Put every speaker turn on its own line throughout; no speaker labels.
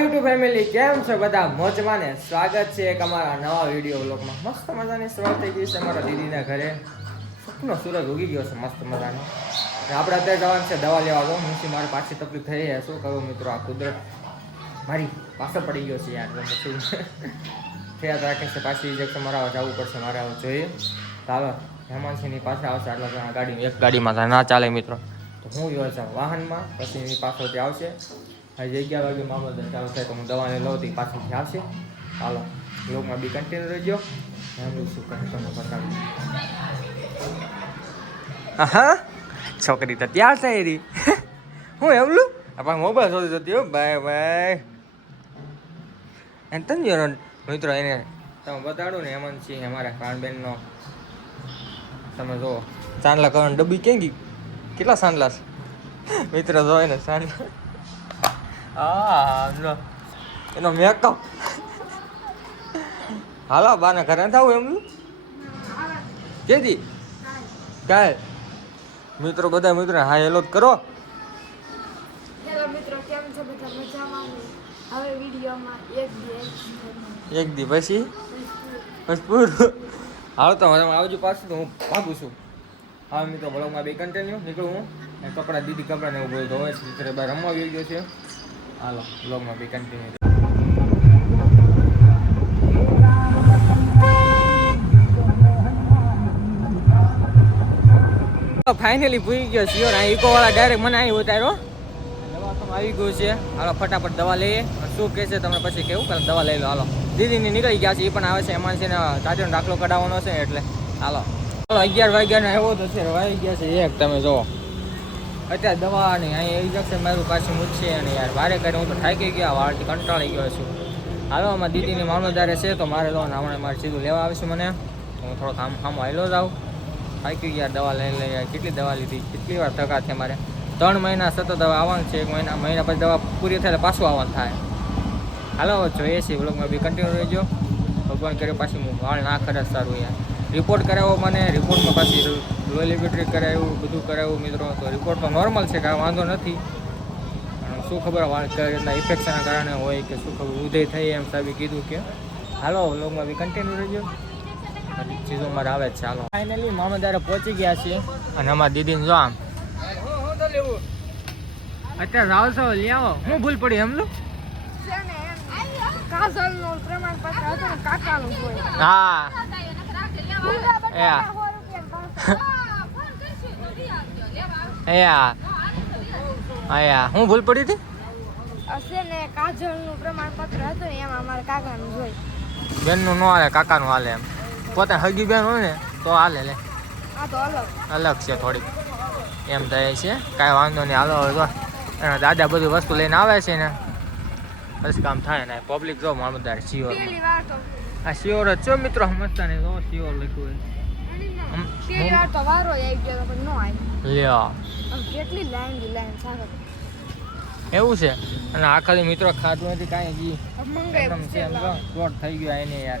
YouTube family કેમ છો? બધા મોજમાં ને સ્વાગત છે એક અમારા નવા વીડિયો વ્લોગમાં મસ્ત મજાની સવાર થઈ ગઈ છે અમારા દીદીના ઘરે. સપનો સૂરજ ઉગી ગયો છે મસ્ત મજાનો. આપણે અત્યારે જવાનું છે દવા લેવા. દો મુસી મારી પાછી તકલીફ થઈ જાય શું કરું મિત્રો? આ કુદરત મારી પાછળ પડી ગયો છે યાર. થયા તો રાખે છે. પાછી ઇન્જેક્શન મારા જવું પડશે. મારે જોઈએ. ચાલો હેમાંશીની પાસે આવશે. આટલા જણા ગાડી એક ગાડીમાં ના ચાલે મિત્રો. તો હું છું વાહનમાં. પછી એની પાછળથી આવશે. હજી અગિયાર વાગે મામલતદાર ચાલુ થાય, તો હું દવાને લઉં તો ઈ પાછળથી આવશે. ચાલો લોકમાં બી કન્ટિન્યુ રહેજો. એમનું શું કહે તમને બતાવી. હા છોકરી તો ત્યાર થાય રહી. હું એમલું આપણે મોબાઈલ શોધી જતી હો, ભાઈ ભાઈ. એને તને મિત્રો, એને તમે બતાડો ને, હેમંત સિંહ, અમારા કાનબેનનો. તમે જુઓ ચાંદલા કરવાની ડબ્બી ક્યાં ગઈ? કેટલા સાંડલા છે? મિત્ર, જોઈ ને સાંડલા. હા એનો મેકઅપ હાલો બાને ઘરે થાવ એમ કેદી? કાલ. મિત્રો બધા મિત્રો હા હેલો જ કરો.
હેલો મિત્રો કેમ છો બધા? મજામાં હવે વિડીયોમાં એક
દી પછી? બસ પૂરું. હાલો તો હવે આવજો પાછું તો હું ભાગું છું. હા મિત્રો બ્લોગમાં બે કન્ટિન્યુ નીકળું હું. કપડાં દીદી કપડાં ને એવું બધું ધોવે છે. બાર રમવા આવી ગયો છે. હાલો બ્લોગમાં બે કન્ટિન્યુ ફાઇનલી પૂરી ગયો સિયોર આ ઇકો વાળા ડાયરેક્ટ મને અહીં ઉતાર્યો. તો આવી ગયું છે. હાલો, ફટાફટ દવા લઈએ. શું કહે છે તમને પછી કેવું? કે દવા લઈ લો. હાલો. દીદીની નીકળી ગયા છે. એ પણ આવે છે. એમાં છે ને તાજનો દાખલો કઢાવવાનો છે એટલે. હાલો. હાલો, અગિયાર વાગ્યાનો આવ્યો તો છે. વાગી ગયા છે એક. તમે જુઓ. અત્યારે દવા નહીં અહીંયા ઇન્જેક્શન મારું પાછું મૂકશે અને યાર ભારે કરી હું તો થાકી ગયા, વાળથી કંટાળી ગયો છું. હાલો, આમાં દીદીની મામલતદારે છે, તો મારે લોન હમણાં મારે સીધું લેવા આવશે મને. હું થોડોક આમ ખામો હાલો જાઉં. થાકી ગયા, દવા લઈ લઈ કેટલી દવા લીધી? કેટલી વાર થકા છે મારે? ત્રણ મહિના સતત દવા આવવાનું છે, એક મહિના મહિના પછી દવા પૂરી થાય પાછું આવવાનું થાય. હાલો જોઈએ છીએ બ્લોગમાં બી કન્ટિન્યુ રહેજો. ભગવાન કર્યો પાછી વાળ ના કરે સારું યાર. રિપોર્ટ કરાવો મને રિપોર્ટમાં પાછી લેબોરેટરી કરાવ્યું બધું કરાવ્યું મિત્રો. તો રિપોર્ટ તો નોર્મલ છે કાંઈ વાંધો નથી. પણ શું ખબર રીતના ઇન્ફેક્શનના કારણે હોય કે શું ખબર ઉદય થઈ એમ સાહેબે કીધું કે. હાલો લોગમાં બી કન્ટિન્યુ રહેજો. ચીજો મારે આવે છે હાલો. ફાઇનલી મામદારે પહોંચી ગયા છીએ. અને અમારા દીદીને જો આમ. અત્યારે રાવ સાવ લઈ આવો. હું ભૂલ પડી
એમ લો
હા. હા અહીંયા. અહીંયા. હું ભૂલ પડી હતી?
છે ને કાજલનું પ્રમાણપત્ર હતું ને એમાં અમારા કાકાનું જોઈ
બેનનું ન હાલે કાકાનું હાલે એમ. પોતે હગી બેન હોય ને તો હાલે લે.
આ તો અલગ.
અલગ છે થોડીક. એમ થાય છે. કાંઈ વાંધો નહીં હાલો હવે જો. એના દાદા બધી વસ્તુ લઈને આવે છે ને. બસ કામ થાય ને પબ્લિક જો મામદાર શિયોર આ શિયોર જ છો મિત્રો સમજતા નહીં તો શિયોર લખ્યું
તો વારો આવી ગયો પણ ન આવી
લ્યો.
કેટલી લાઈન દી લાઈન સાથે
એવું છે? અને આખા મિત્રો ખાતું નથી કાંઈ જી. એકદમ છે એમ શોર્ટ થઈ ગયો એને યાર.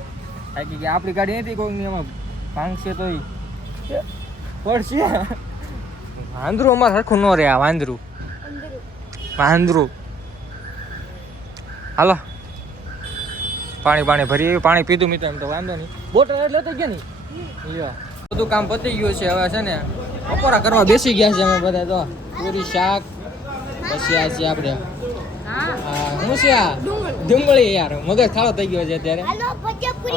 થાકી ગયા આપણી ગાડી નથી કોઈની એમાં ભાંગશે તો પડશે. વાંદરું અમારે સરખું ન રહે આ વાંદરું. વાંદરું. હાલો. પાણી પાણી ભરી પાણી પીધું મિત્રો એમ તો વાંધો નહીં. બોટલ એટલે તો ગયા નહીં લ્યો. બધું કામ પતી ગયું છે હવે છે ને બપોરા કરવા બેસી ગયા છે અમે બધા તો. પૂરી શાક પછી આ છે આપણે શું છે આ? ડુંગળી યાર મગજ ખાડો થઈ ગયો છે અત્યારે. અને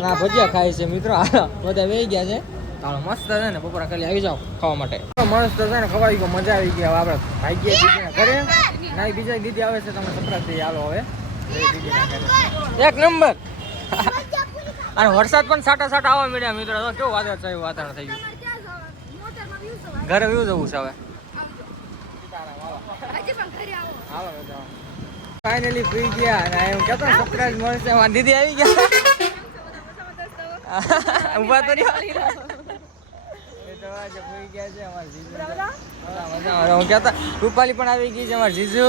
આ ભજીયા ખાય છે મિત્રો બધા વહી ગયા છે. ચાલો મસ્ત છે ને બપોરા ખાલી આવી જાઓ ખાવા માટે. મસ્ત છે ને ખવાઈ ગયો મજા આવી ગઈ. હવે આપણે ભાઈ ગયા ઘરે. ના બીજા દીદી આવે છે તમે સપરા થઈ હાલો હવે. એક નંબર. અને વરસાદ પણ સાટા સાટા આવવા મળ્યા મિત્રો. તો કેવું થયું વાતાવરણ થઈ ગયું? ઘરે વ્યૂ જવું છે હવે. ફાઇનલી ફ્રી ગયા અને એમ કેતો સરપ્રાઈઝ મળશે. અમારી દીદી આવી ગયા. ઊભા તો રહ્યો. એ તો આજે ફ્રી ગયા છે અમારી જીજુ. હા, મજામાં. હું કહેતા રૂપાલી પણ આવી ગઈ છે અમારી જીજુ.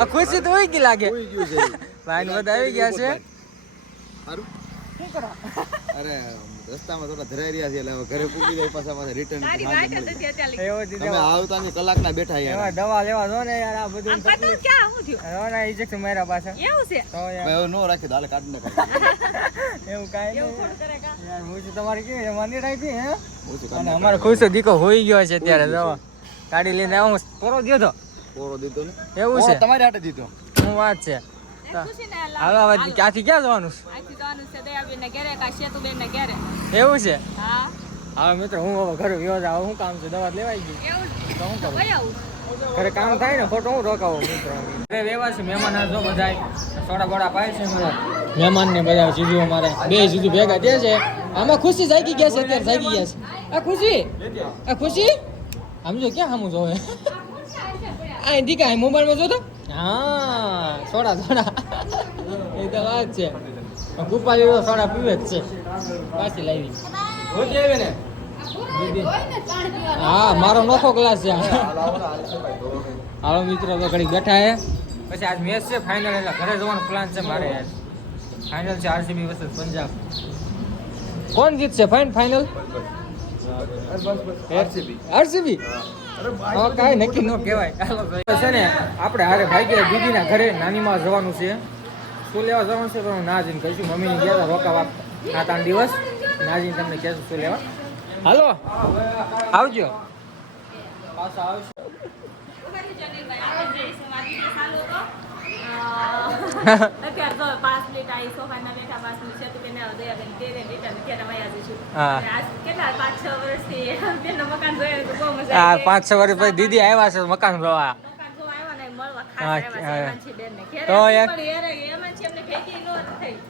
આ ખુશી તો હોય ગઈ લાગે. ભાઈ બધા આવી ગયા છે. શું કરો
અરે રસ્તામાં થોડા ધરાઈ રહ્યા છે એટલે ઘરે પૂકી જાય પાછા પાછા રિટર્ન તમે આવતા ની કલાકના બેઠા યાર.
દવા લેવા દો ને યાર આ બધું દવાના ઇન્જેક્શન માર્યા પાછા. તો યાર.
હવે નો રાખી દાલે કાઢ નાખે.
એવું કાંઈ નહીં. યાર હું છું તમારે કેવી માની રાખી હે?
ઓછું
અને અમારો ખુશ દીકો હોઈ ગયો છે ત્યારે દવા. ગાડી લઈને આવું પોરો દીધો. તો
પોરો દીધો ને?
એવું છે.
તમારી હાટે દીધો.
શું વાત છે. હવે ક્યાંથી ક્યાં જવાનું છે? એવું છે? હા. મિત્રો હું હવે ઘરે છું. હવે શું કામ છે? દવા લેવાઈ ગઈ. તો હું કરું? ઘરે કામ થાય ને ખોટું હું રોકાવું મિત્રો? ઘરે રહેવા છે મહેમાન જો બધા સોડા બોડા પાય છે મહેમાન ને બધા જીજુ અમારે. બે જીજુ ભેગા થયા છે. આમાં ખુશી જાગી ગયા છે અત્યારે જાગી ગયા છે. આ ખુશી? આ ખુશી? સમજો ક્યાં સામું જોવે? આ દીકા મોબાઈલમાં જોતો? હા સોડા સોડા. એ તો વાત છે. કુપાલી તો સોડા પીવે જ છે. પાછી લાવી. આવે ને? હા મારો નોખો ક્લાસ છે. હાલો મિત્રો તો ઘડી બેઠા હે. પછી આજ મેચ છે ફાઇનલ એટલે ઘરે જવાનો પ્લાન છે મારે યાર ફાઇનલ છે આરસીબી વર્સેસ પંજાબ. કોણ જીતશે? Fine final RCB? હા. કાંઈ નક્કી ન કહેવાય. છે ને આપણે હારે ભાઈ ગયા દીદીના ઘરે નાનીમાં જવાનું છે. શું લેવા જવાનું છે પણ હું ના જઈને કહીશું મમ્મીને ગયા હતા રોકાવા આ ત્રણ દિવસ. ના જઈને તમને કહેશું શું લેવા. હાલો આવજો.
પાંચ મિનિટ આવી સોફાના બેઠા છે તો બેન રિટર્ન જઈશું.
હા.
પાંચ છ આવી
વર્ષ પછી દીદી આવ્યા છે મકાન જોવા. તો યાર.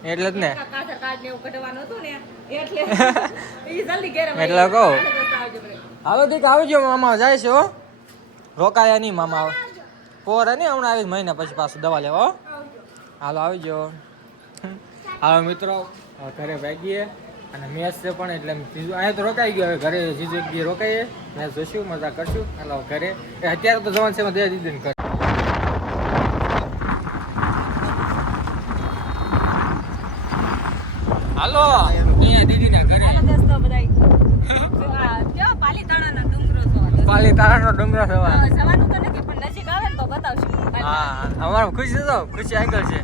એટલે જ ને.
એટલે
કહો.
હાલો તો આવજો
મામા જાય છે રોકાયા નહીં મામા. પોરે નહીં હમણાં આવી મહિના પછી પાછું દવા લેવા હાલો હાલો આવજો. હાલો મિત્રો હવે ઘરે ભાગીએ. અને મેચ છે પણ એટલે અહીંયા તો રોકાઈ ગયો હવે ઘરે જીજુ એક રોકાઈએ. મેચ જોશું મજા કરશું. હાલો ઘરે. એ અત્યારે તો જવાનું છે દયા દીદીને ઘરે. હાલો દયા દીદીના ઘરે.
દોસ્તો. પાલીતાણાનો ડુંગરો
સવાર
હા, તો નથી પણ નજીક આવે ને તો બતાવશું.
હા અમારો ખુશી તો ખુશી આગળ છે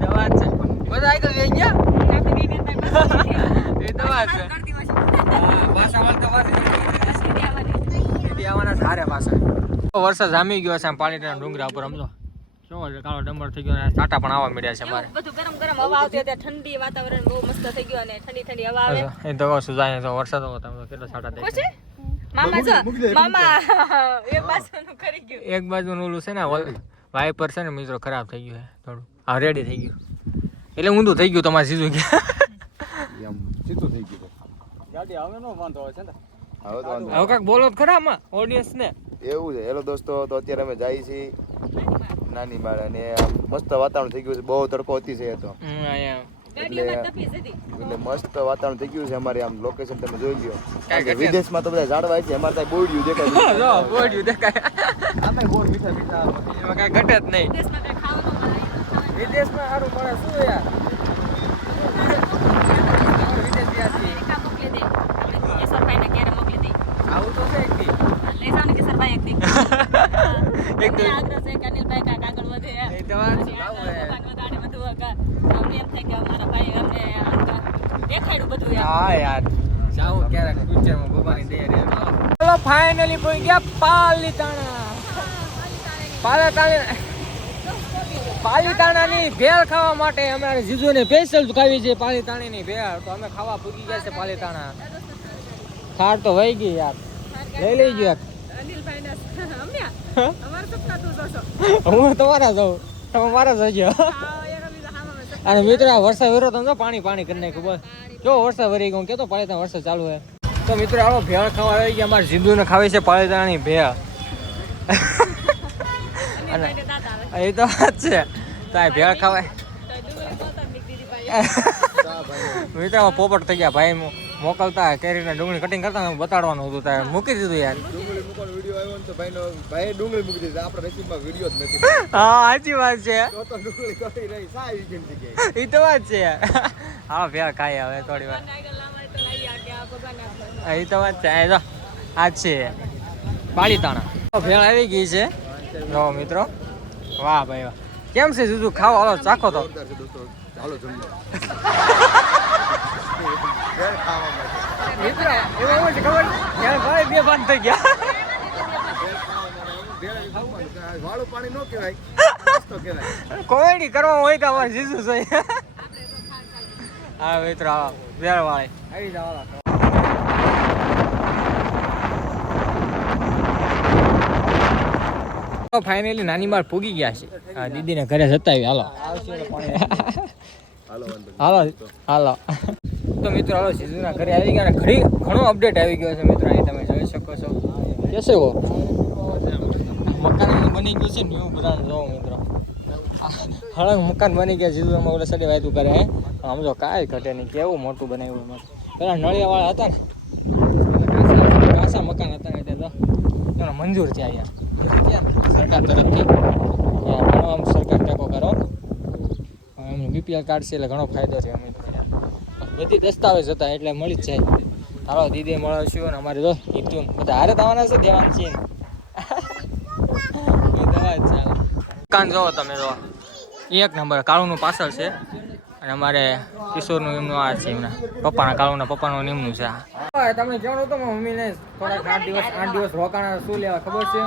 દવા જ છે બધા આગળ રહી ગયા એ તો વાત છે હા, પાછા વળતા પાછી દીદી આવવાના છે હારે પાછા વરસાદ જામી ગયો છે પાણી ડુંગરા ઉપર સમજો કેવો કાળો ડમર થઈ ગયો અને પણ આવવા મળ્યા છે મારે.
બધું ગરમ ગરમ હવા આવતી હતી ઠંડી વાતાવરણ બહુ મસ્ત થઈ ગયું અને ઠંડી ઠંડી હવા આવે.
એ તો કહું તો વરસાદ હતો તમે કેટલા સાટા થઈ
મામા જો મામા એ પાછળનું કરી ગયું.
એક બાજુનું ઓલું છે ને વાઇપર છે ને મિત્રો ખરાબ થઈ ગયું છે થોડું. હા રેડી થઈ ગયું. એટલે ઊંધું થઈ ગયું તમારે સીધું કે ગાડી હવે નો વાંધો હોય છે ને.
હવે તો વાંધો
હવે કાંઈક બોલો તો ખરા આમાં ઓડિયન્સ ને.
એવું છે. હેલો દોસ્તો તો અત્યારે અમે જઈએ છીએ નાની બાળ અને મસ્ત વાતાવરણ થઈ ગયું છે. બહુ તડકો હતી છે તો.
હમ, અહીંયા.
ગાડીઓમાં તકલીફ હતી
એટલે મસ્ત વાતાવરણ થઈ ગયું છે અમારે આમ લોકેશન તમે જોઈ લ્યો? વિદેશમાં તો બધા ઝાડવા છે અમારે ત્યાં બોર્ડિયું દેખાય
જો બોડ્યું દેખાય.
મીઠા મીઠા
એમાં કાંઈ ઘટે જ નહીં.
ખાવાનું
વિદેશમાં સારું મળે શું યાર વિદેશ ગયા છીએ.
અમેરિકા મોકલી દે આપણે કેશવભાઈને ઘેરે મોકલી દે
આવું તો છે એક દી.
લઈ જાઓ ને કેશવભાઈ એક.
એક
આગ્રહ છે કે અનિલભાઈ કાંઈક આગળ વધે.
એ તો વાત છે.
પછી આગળ દુકાન વધારે બધું અમને એમ થાય કે અમારા ભાઈ અમને દેખાડ્યું બધું
હા યાર. જાઉં ક્યારેક પિક્ચરમાં ભગવાનની દયા રહે ચલો ફાઇનલી પહોંચી ગયા પાલીતાણા. પાલીતાણા. પાલીતાણાની ભેળ ખાવા માટે અમારે જીજુને સ્પેશિયલ ખાવી છે પાલીતાણાની ભેળ. તો અમે ખાવા પૂગી ગયા છે પાલીતાણા. ખાર તો વહી ગઈ યાર. લઈ લઈ એક
અનિલભાઈને અમ્યા અમારા સપના તું જોશો
હું તમારા જાઉં તમે મારા જજો. અને મિત્ર વરસાદ વેરો તો પાણી પાણી કરી નાખ્યું બસ. કેવો વરસાદ વરી ગયો કેતો પાળીતાણા વરસાદ ચાલુ હે. તો મિત્રો આવો ભેળ ખાવા આવી ગયા અમારે જીંદુને ખાવી છે પાળીતાણાની ભેળ.
અને
એ તો વાત છે. તાય ભેળ ખાવાય મિત્ર પોપટ થઈ ગયા. ભાઈ મોકલતા કેરીને ડુંગળી કટિંગ કરતા બતાડવાનું હતું તારે મૂકી દીધું યાર.
પણ વીડિયો આવ્યો ને તો ભાઈનો ભાઈ ડુંગળી મૂકી દીધી. આપણે નસીબમાં વીડિયો જ નથી.
હા સાચી વાત છે.
તો તો ડુંગળી કરી રહી. સા આવી થઈ ગઈ
એ તો વાત છે. હા ભેળ ખાઈ હવે થોડી વાર. હા, તો વાત છે. આ જો આ જ છે. ભેળ આવી ગઈ છે. લો મિત્રો. વાહ ભાઈ વાહ. કેમ છે જુજુ? ખાવ હાલો ચાખો તો.
જમવા માટે
મિત્ર એમાં એવું ખબર ભાઈ બે બંધ થઈ ગયા
ભેળ ખાવા માટે ભેળ આવી જમવાનું. કે આ વાળું પાણી ન કહેવાય.
કોમેડી કરવા હોય તો અમારે જીજુ છે. હા મિત્ર આવો ભેળ વાળી. આવી જાવ. ફાઇનલી નાની બાર પૂગી ગયા છે. આ દીદીને ઘરે જતા આવી હાલો.
હાલો
હાલો હાલો. તો મિત્રો હાલો સિઝુના ઘરે આવી ગયા અને ઘણી ઘણો અપડેટ આવી ગયો છે મિત્રો. અહીં તમે જોઈ શકો છો. કેસે? હો મકાન બની ગયું છે ને એવું બધા જોવો મિત્રો. હળંગ મકાન બની ગયા, જીજુ અમે ઓલા સડી વાયતું કરે, હે? આમ કાંઈ ઘટે નહીં, કેવું મોટું બનાવ્યું એમાં. પેલા નળિયાવાળા હતા ને કાસા મકાન હતા ને તે તો મંજૂર છે અહીંયા. સરકાર તરફથી. ઘણો આમ સરકાર ટેકો કરો એમનું બીપીએલ કાર્ડ છે એટલે ઘણો ફાયદો છે અમે યાર. બધી દસ્તાવેજ હતા એટલે મળી જ જાય. તારો દીદી મળશું અને અમારે તો ઈતું બધા હારે થવાના છે દેવાન છે એ દવા જ ચાલે દુકાન જોવો તમે જો એક નંબર કાળુનું પાછળ છે. અને અમારે કિશોરનું એમનું આ છે એમના. પપ્પાના કાળુના પપ્પાનું એમનું છે તમે જાણો તો મમ્મીને? થોડાક આઠ દિવસ આઠ દિવસ રોકાણા શું લેવા ખબર છે?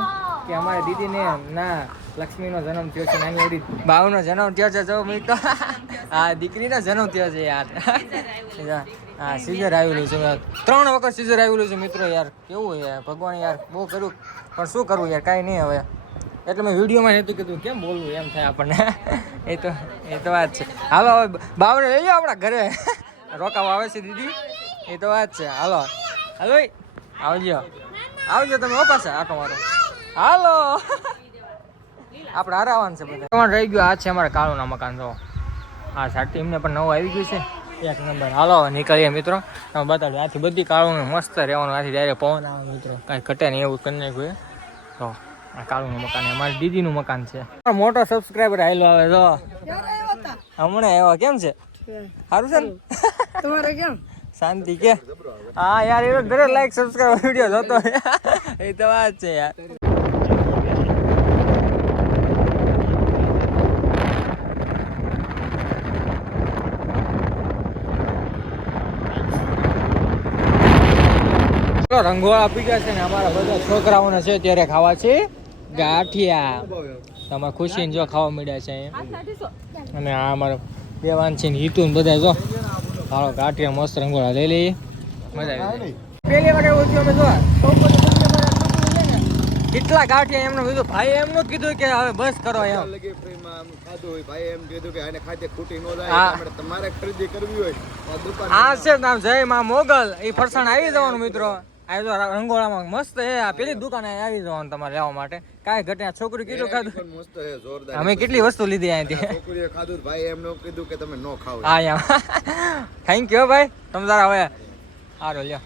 કે અમારે દીદીને ના લક્ષ્મીનો જન્મ થયો છે નાની એવડી ભાવનો જન્મ થયો છે જો મેં તો. હા દીકરીનો જન્મ થયો છે યાર. હા સીઝર આવેલું છે. ત્રણ વખત સીઝર આવેલું છે મિત્રો યાર. કેવું યાર? ભગવાન યાર બહુ કર્યું. પણ શું કરવું યાર? કાંઈ નહીં હવે. એટલે મેં વિડીયોમાં નહોતું કીધું, કેમ બોલવું એમ થાય આપણને? એ તો એ તો વાત છે. હાલો, હવે બાવને લઈ જાઓ આપણા ઘરે. રોકાવા આવે છે દીદી. એ તો વાત છે. હાલો. હાલો આવજો. આવજો તમે હો આખો મારો. હાલો. આપણે હરાવાનું છે બધા. તમારે રહી ગયું, આ છે અમારા કાળુના મકાન તો આ સાટી એમને પણ નવું આવી ગયું છે. એક નંબર. હાલો નીકળીએ મિત્રો. તમે બતાડો, આથી બધી કાળુને મસ્ત રહેવાનું, આથી ડાયરેક્ટ પવન આવે મિત્રો. કાંઈ ઘટે નહીં એવું કરી નાખ્યું. તો આ કાળુનું મકાન. અમારી દીદીનું મકાન છે. મોટો સબસ્ક્રાઈબર આવેલો આવે જો. હમણાં આવ્યો. કેમ છે? સારું છે ને?
તમારે કેમ?
શાંતિ કે? હા યાર એવો દરેક લાઈક સબસ્ક્રાઈબ વીડિયો જોતો એ તો વાત છે યાર. રંગોળા પી ગયા છે ને અમારા બધા છોકરાઓને છે ત્યારે ખાવા છે. ગાંઠિયા. તમારે ખુશી જો ખાવા મળ્યા છે અને આ અમારો દેવાન છે ને હિતુ ને બધા જો. હાલો ગાંઠિયા મસ્ત રંગોળા લઈ લઈએ. મજા આવી પેલી વાર એવું અમે જો કેટલા ગાંઠિયા એમનું કીધું? ભાઈ એમનું કીધું કે હવે બસ કરો એમ.
લગી ફ્રીમાં આમ ખાધું હોય ભાઈ એમ કીધું કે આને ખાતે ખૂટી ન. જાય તમારે ખરીદી કરવી હોય. આ
છે નામ જય માં મોગલ. એ ફરસાણ આવી જવાનું મિત્રો. આ જો રંગોળામાં મસ્ત હે આ પેલી દુકાને આવી જવાનું તમારે લેવા માટે. કાંઈ ઘટે આ છોકરી કીધું ખાધું.
મસ્ત હે જોરદાર.
અમે કેટલી વસ્તુ લીધી અહીંથી.
છોકરીએ ખાધું ભાઈ એમ ન કીધું કે તમે ન ખાવ.
હા થેન્ક યુ ભાઈ. તમે તારા હવે સારું લ્યો.